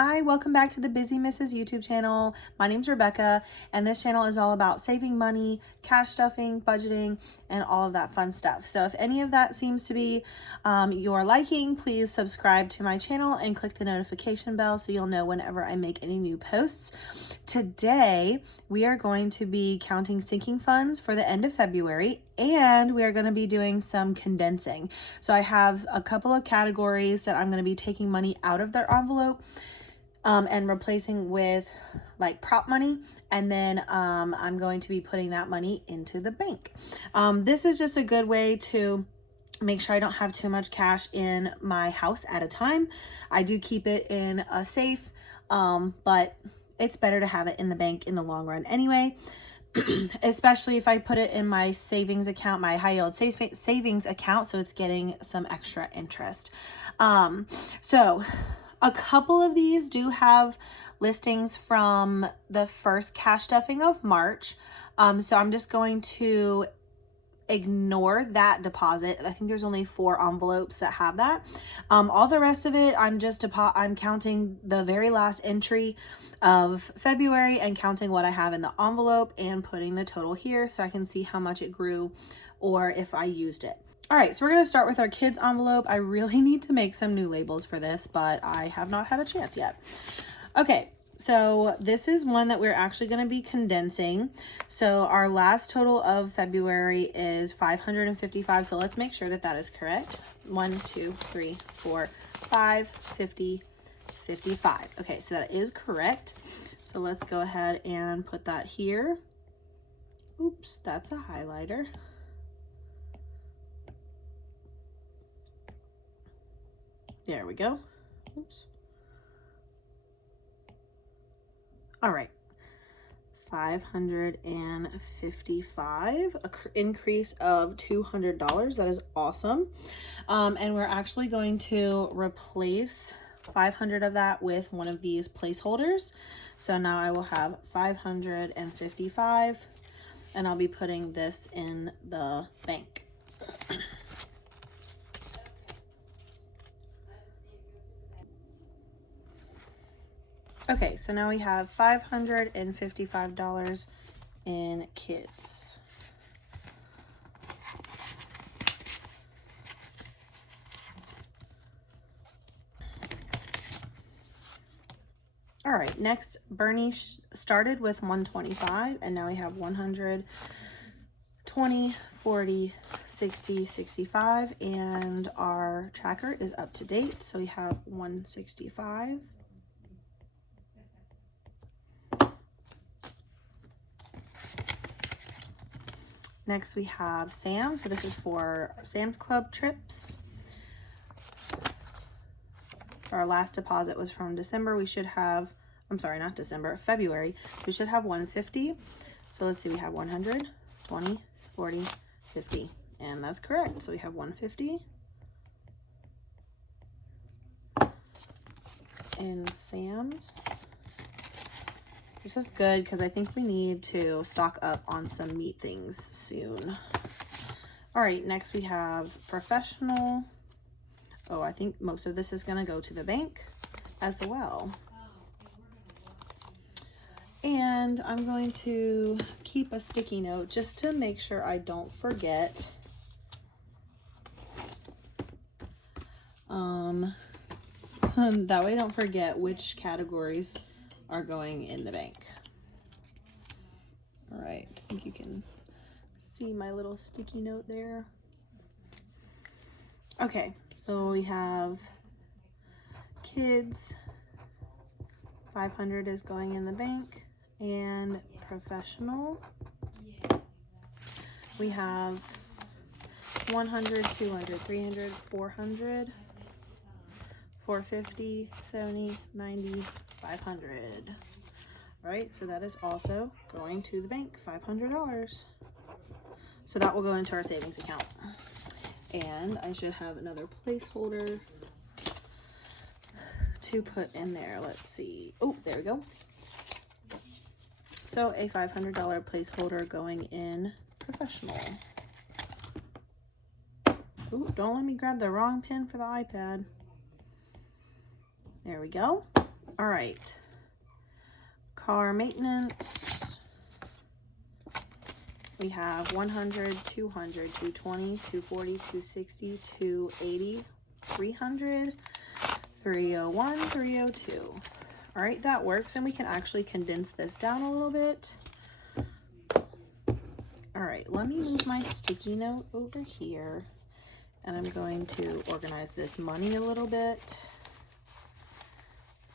Hi, welcome back to the Busy Mrs. YouTube channel. My name's Rebecca, and this channel is all about saving money, cash stuffing, budgeting, and all of that fun stuff. So if any of that seems to be your liking, please subscribe to my channel and click the notification bell so you'll know whenever I make any new posts. Today, we are going to be counting sinking funds for the end of February, and we are going to be doing some condensing. So I have a couple of categories that I'm going to be taking money out of their envelope and replacing with like prop money, and then I'm going to be putting that money into the bank. This is just a good way to make sure I don't have too much cash in my house at a time. I do keep it in a safe, but it's better to have it in the bank in the long run anyway. Especially if I put it in my savings account, my high yield savings account, so it's getting some extra interest. So a couple of these do have listings from the first cash stuffing of March. So I'm just going to ignore that deposit. I think there's only 4 envelopes that have that. All the rest of it, I'm counting the very last entry of February and counting what I have in the envelope and putting the total here so I can see how much it grew or if I used it. All right, so we're going to start with our kids envelope. I really need to make some new labels for this, but I have not had a chance yet. Okay, so this is one that we're actually going to be condensing. So our last total of February is $555. So let's make sure that that is correct. 1, 2, 3, 4, 5, 50, 55. Okay, so that is correct. So let's go ahead and put that here. Oops, that's a highlighter. There we go. Oops. All right. 555, an increase of $200. That is awesome. And we're actually going to replace 500 of that with one of these placeholders. So now I will have 555, and I'll be putting this in the bank. Okay, so now we have $555 in kids. All right, next, Bernie started with 125, and now we have 100, 20, 40, 60, 65, and our tracker is up to date, so we have 165. Next we have Sam. So this is for Sam's Club trips. So our last deposit was from December. We should have, I'm sorry, not December, February. We should have 150. So let's see, we have 100, 20, 40, 50. And that's correct. So we have 150 in Sam's. This is good because I think we need to stock up on some meat things soon. All right, next we have professional. Oh, I think most of this is going to go to the bank as well. And I'm going to keep a sticky note just to make sure I don't forget. That way I don't forget which categories are going in the bank. All right, I think you can see my little sticky note there. Okay, so we have kids, 500 is going in the bank, and professional, we have 100, 200, 300, 400, 450, 70, 90, 500. All right, so that is also going to the bank, $500. So that will go into our savings account. And I should have another placeholder to put in there. Let's see. Oh, there we go. So a $500 placeholder going in professional. Ooh, don't let me grab the wrong pin for the iPad. There we go. All right. Car maintenance. We have 100, 200, 220, 240, 260, 280, 300, 301, 302. All right, that works, and we can actually condense this down a little bit. All right, let me move my sticky note over here, and I'm going to organize this money a little bit.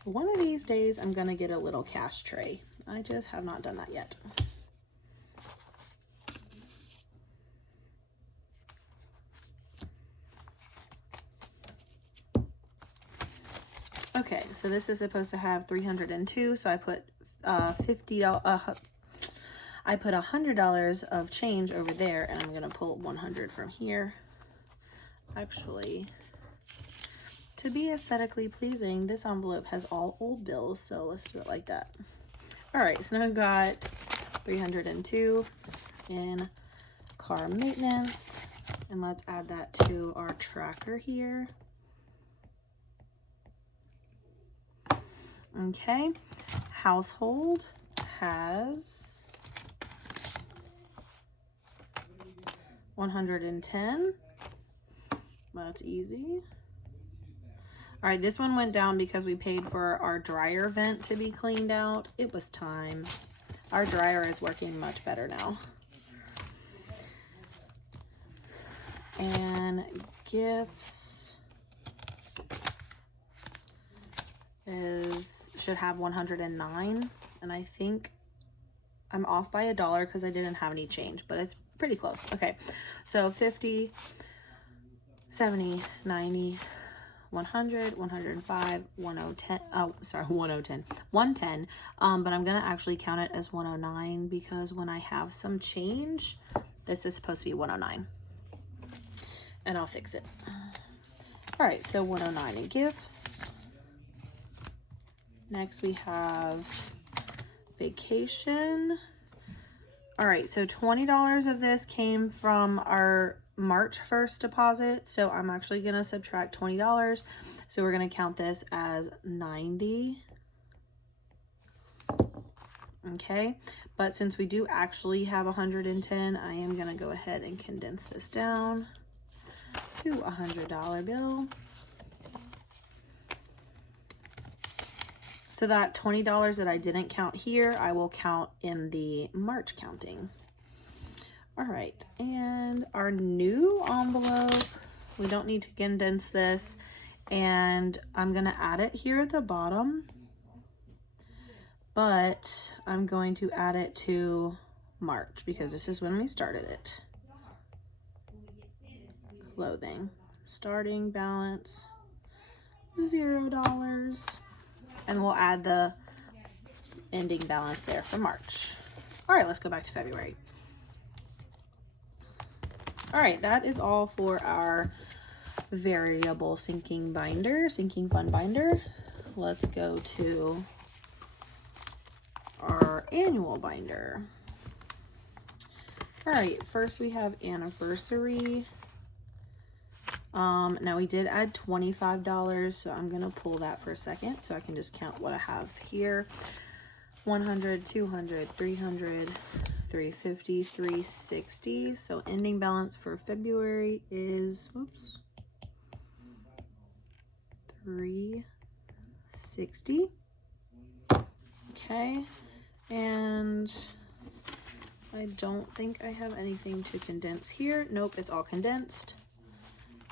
One of these days, I'm gonna get a little cash tray. I just have not done that yet. Okay, so this is supposed to have 302, so I put $100 of change over there, and I'm gonna pull 100 from here. Actually, to be aesthetically pleasing, this envelope has all old bills, so let's do it like that. All right, so now I've got 302 in car maintenance, and let's add that to our tracker here. Okay, household has 110. That's easy. All right, this one went down because we paid for our dryer vent to be cleaned out. It was time. Our dryer is working much better now. And gifts should have 109, and I think I'm off by $1 because I didn't have any change, but it's pretty close. Okay, so 50, 70, 90, 100, 105, 110, oh, sorry, 110, 110, but I'm gonna actually count it as 109 because when I have some change, this is supposed to be 109, and I'll fix it. All right, so 109 in gifts. Next we have vacation. All right, so $20 of this came from our March 1st deposit, so I'm actually gonna subtract $20. So we're gonna count this as 90. Okay, but since we do actually have 110, I am gonna go ahead and condense this down to a $100 bill. So that $20 that I didn't count here, I will count in the March counting. All right, and our new envelope, we don't need to condense this, and I'm gonna add it here at the bottom, but I'm going to add it to March because this is when we started it. Clothing, starting balance, $0. And we'll add the ending balance there for March. All right, let's go back to February. All right, that is all for our variable sinking fund binder. Let's go to our annual binder. All right, first we have anniversary. Now we did add $25, so I'm gonna pull that for a second so I can just count what I have here. 100, 200, 300, 350, 360. So ending balance for February is, whoops, 360. Okay, and I don't think I have anything to condense here. Nope, it's all condensed.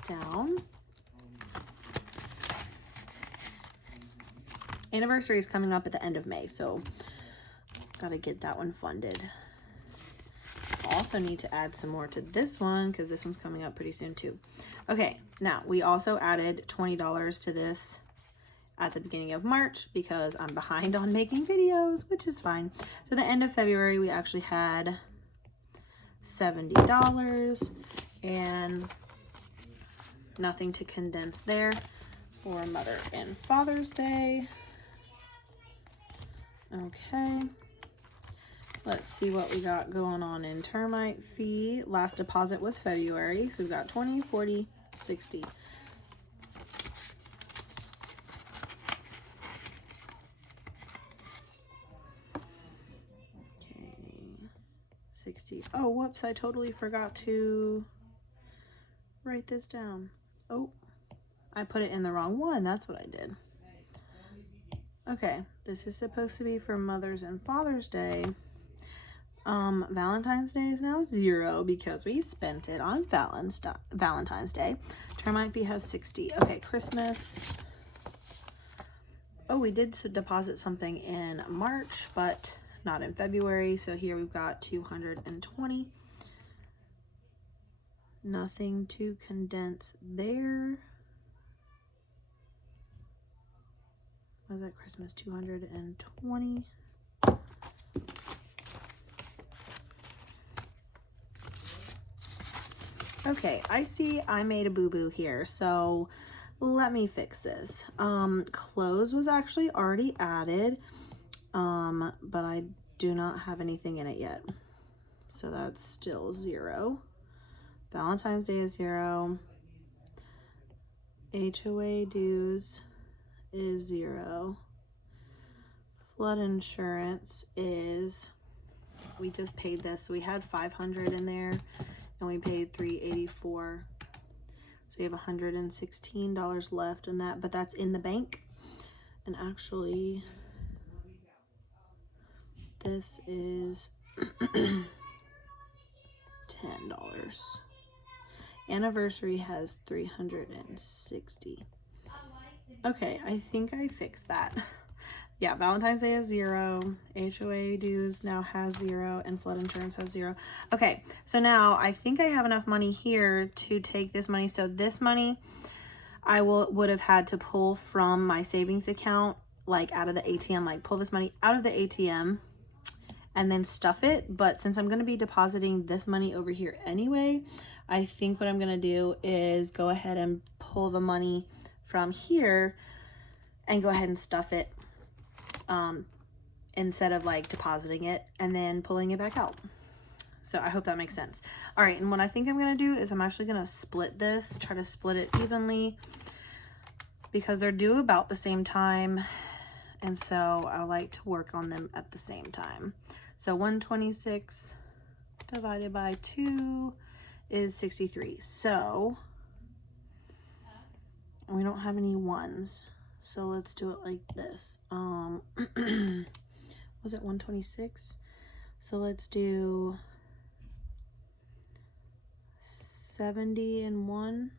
Down. Anniversary is coming up at the end of May, so gotta get that one funded. Also need to add some more to this one because this one's coming up pretty soon too. Okay, now we also added $20 to this at the beginning of March because I'm behind on making videos, which is fine. So the end of February, we actually had $70 and nothing to condense there for Mother and Father's Day. Okay, let's see what we got going on in termite fee. Last deposit was February, so we've got 20, 40, 60. 60. Oh, whoops, I totally forgot to write this down. Oh, I put it in the wrong one. That's what I did. Okay, this is supposed to be for Mother's and Father's Day. Valentine's Day is now 0 because we spent it on Valentine's Day. Termite fee has 60. Okay, Christmas. Oh, we did deposit something in March, but not in February. So here we've got 220. Nothing to condense there. What was that? Christmas 220. Okay, I see I made a boo-boo here, so let me fix this. Clothes was actually already added, but I do not have anything in it yet. So that's still 0. Valentine's Day is 0. HOA dues is 0. Flood insurance is, we just paid this, so we had 500 in there and we paid 384. So we have $116 left in that, but that's in the bank. And actually this is $10. Anniversary has 360. Okay, I think I fixed that. Yeah, Valentine's Day is 0. HOA dues now has 0, and flood insurance has 0. Okay, so now I think I have enough money here to take this money. So this money I would have had to pull from my savings account, like out of the ATM, like pull this money out of the ATM and then stuff it. But since I'm going to be depositing this money over here anyway, I think what I'm going to do is go ahead and pull the money from here and go ahead and stuff it instead of like depositing it and then pulling it back out. So I hope that makes sense. All right, and what I think I'm going to do is I'm actually going to split this, try to split it evenly because they're due about the same time. And so I like to work on them at the same time. So 126 divided by 2 is 63. So we don't have any ones. So let's do it like this. Was it 126? So let's do 70 in one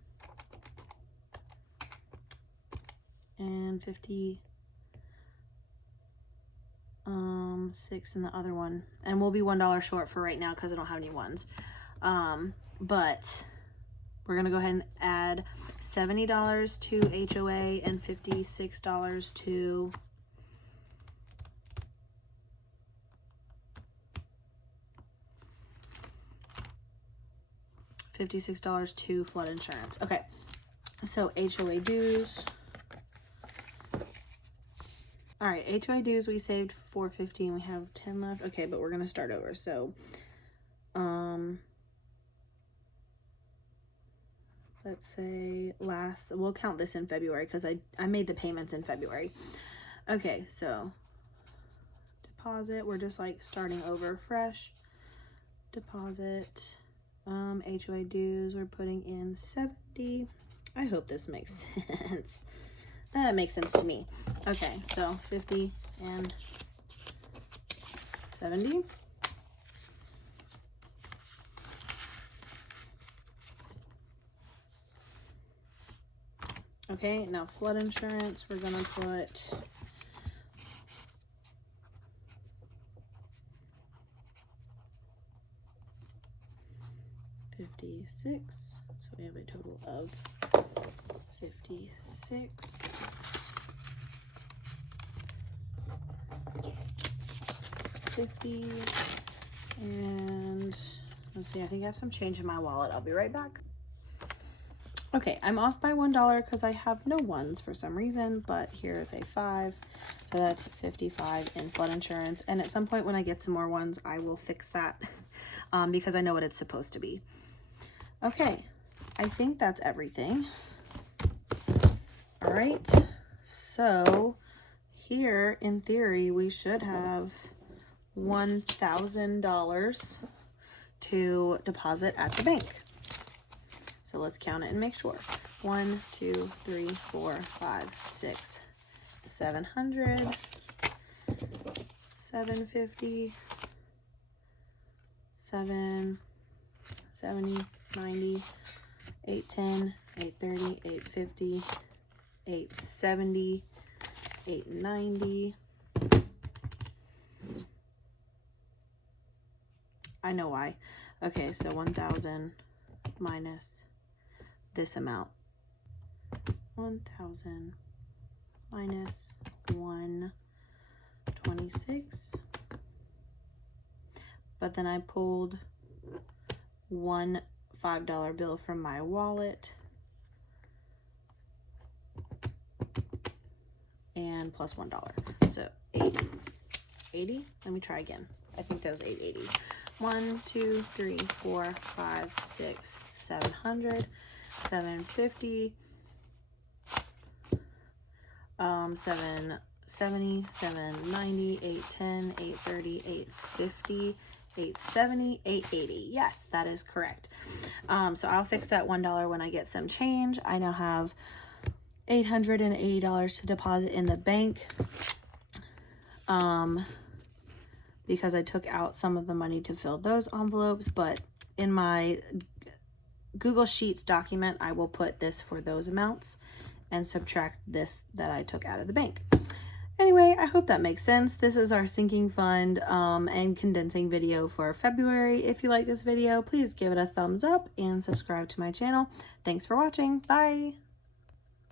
and 56 in the other one, and we'll be $1 short for right now because I don't have any ones. But we're gonna go ahead and add $70 to HOA and $56 to $56 to flood insurance. Okay, so HOA dues. All right, HOA dues, we saved $450 and we have 10 left. Okay, but we're gonna start over. So let's say we'll count this in February because I made the payments in February. Okay, so deposit, we're just like starting over fresh. Deposit, HOA dues, we're putting in 70. I hope this makes sense. That makes sense to me. Okay, so 50 and 70. Okay, now flood insurance, we're gonna put $56. So we have a total of 56. 50. And let's see, I think I have some change in my wallet. I'll be right back. Okay, I'm off by $1 because I have no ones for some reason, but here's a 5. So that's 55 in flood insurance. And at some point when I get some more ones, I will fix that because I know what it's supposed to be. Okay, I think that's everything. All right, so here in theory, we should have $1,000 to deposit at the bank. So let's count it and make sure. 1, 2, 3, 4, 5, 6, 700, 750, 770, 90, 810, 830, 850, 870, 890. I know why. Okay, so 1,000 minus this amount. 1,000 minus 126. But then I pulled one $5 bill from my wallet and plus $1. So 80. 80? Let me try again. I think that was 880. 1, 2, 3, 4, 5, 6, 700, 750, 770, 790, 810, 830, 850, 870, 880. Yes, that is correct. So I'll fix that $1 when I get some change. I now have $880 to deposit in the bank. Because I took out some of the money to fill those envelopes, but in my Google Sheets document, I will put this for those amounts and subtract this that I took out of the bank. Anyway, I hope that makes sense. This is our sinking fund and condensing video for February. If you like this video, please give it a thumbs up and subscribe to my channel. Thanks for watching. Bye.